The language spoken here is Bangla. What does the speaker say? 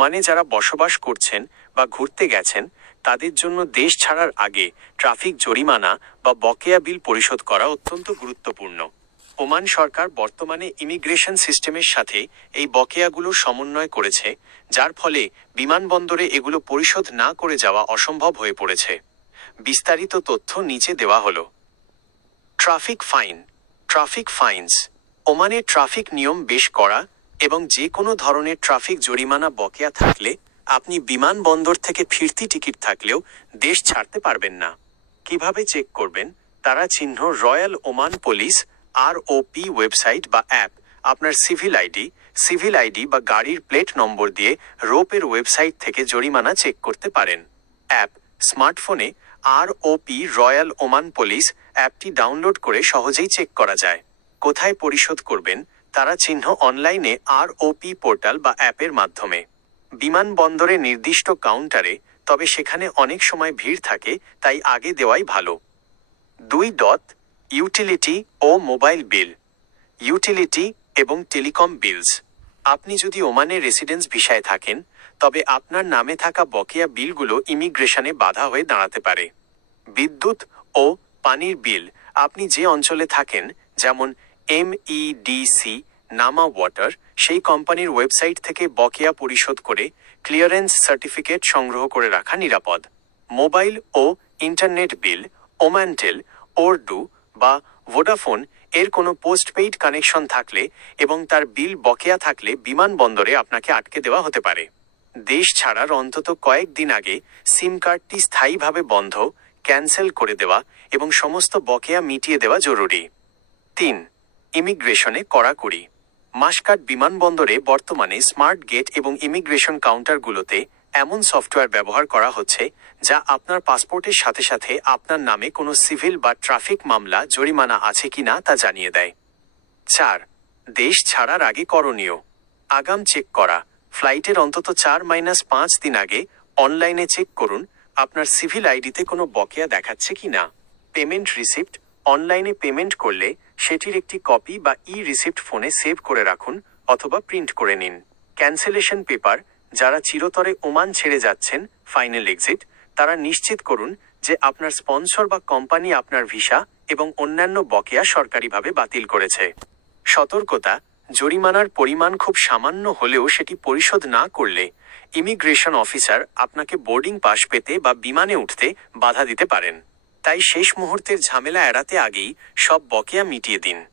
ওমানে যারা বসবাস করছেন বা ঘুরতে গেছেন তাদের জন্য দেশ ছাড়ার আগে ট্রাফিক জরিমানা বা বকেয়া বিল পরিশোধ করা অত্যন্ত গুরুত্বপূর্ণ। ওমান সরকার বর্তমানে ইমিগ্রেশন সিস্টেমের সাথে এই বকেয়াগুলো সমন্বয় করেছে, যার ফলে বিমানবন্দরে এগুলো পরিশোধ না করে যাওয়া অসম্ভব হয়ে পড়েছে। বিস্তারিত তথ্য নিচে দেওয়া হলো। Traffic fine. ট্রাফিক ফাইন্স ওমানে ট্রাফিক নিয়ম বেশ কড়া এবং যে কোনো ধরনের ট্রাফিক জরিমানা বকেয়া থাকলে আপনি বিমানবন্দর থেকে ফিরতি টিকিট থাকলেও দেশ ছাড়তে পারবেন না। কিভাবে চেক করবেন? তারা চিহ্ন royal Oman police ROP website বা অ্যাপ, আপনার সিভিল আইডি বা গাড়ির প্লেট নম্বর দিয়ে রোপের ওয়েবসাইট থেকে জরিমানা চেক করতে পারেন। অ্যাপ স্মার্টফোনে ROP রয়্যাল ওমান পুলিশ অ্যাপটি ডাউনলোড করে সহজেই চেক করা যায়। কোথায় পরিশোধ করবেন? তারা চিহ্ন অনলাইনে ROP পোর্টাল বা অ্যাপের মাধ্যমে। বিমানবন্দরে নির্দিষ্ট কাউন্টারে, তবে সেখানে অনেক সময় ভিড় থাকে, তাই আগে দেওয়াই ভালো। 2. ইউটিলিটি ও মোবাইল বিল। ইউটিলিটি এবং টেলিকম বিলস। আপনি যদি ওমানে রেসিডেন্স ভিসায় থাকেন তবে আপনার নামে থাকা বকেয়া বিলগুলো ইমিগ্রেশনে বাধা হয়ে দাঁড়াতে পারে। বিদ্যুৎ ও পানির বিল। আপনি যে অঞ্চলে থাকেন, যেমন MEDC নামা ওয়াটার, সেই কোম্পানির ওয়েবসাইট থেকে বকেয়া পরিশোধ করে ক্লিয়ারেন্স সার্টিফিকেট সংগ্রহ করে রাখা নিরাপদ। মোবাইল ও ইন্টারনেট বিল। ওমানটেল, ওরডু বা ভোডাফোন এর কোনো পোস্টপেইড কানেকশন থাকলে এবং তার বিল বকেয়া থাকলে বিমানবন্দরে আপনাকে আটকে দেওয়া হতে পারে। দেশ ছাড়ার অন্তত কয়েকদিন আগে সিম কার্ডটি স্থায়ীভাবে বন্ধ, ক্যান্সেল করে দেওয়া এবং সমস্ত বকেয়া মিটিয়ে দেওয়া জরুরি। 3. ইমিগ্রেশনে কড়াকড়ি। মাসকাট বিমানবন্দরে বর্তমানে স্মার্ট গেট এবং ইমিগ্রেশন কাউন্টারগুলোতে এমন সফটওয়্যার ব্যবহার করা হচ্ছে যা আপনার পাসপোর্টের সাথে সাথে আপনার নামে কোনো সিভিল বা ট্রাফিক মামলা জরিমানা আছে কিনা তা জানিয়ে দেয়। 4. দেশ ছাড়ার আগে করণীয়। আগাম চেক করা। ফ্লাইটের অন্তত 4-5 দিন আগে অনলাইনে চেক করুন আপনার সিভিল আইডিতে কোনো বকেয়া দেখাচ্ছে কিনা। Payment receipt. অনলাইনে পেমেন্ট করলে সেটির একটি কপি বা রিসিপ্ট ফোনে সেভ করে রাখুন অথবা প্রিন্ট করে নিন। Cancellation paper. যারা চিরতরে ওমান ছেড়ে যাচ্ছেন, ফাইনাল এক্সিট, তারা নিশ্চিত করুন যে আপনার স্পন্সর বা কোম্পানি আপনার ভিসা এবং অন্যান্য বকেয়া সরকারিভাবে বাতিল করেছে। সতর্কতা। জরিমানার পরিমাণ খুব সামান্য হলেও সেটি পরিশোধ না করলে ইমিগ্রেশন অফিসার আপনাকে বোর্ডিং পাস পেতে বা বিমানে উঠতে বাধা দিতে পারেন। তাই শেষ মুহূর্তের ঝামেলা এড়াতে আগেই সব বকেয়া মিটিয়ে দিন।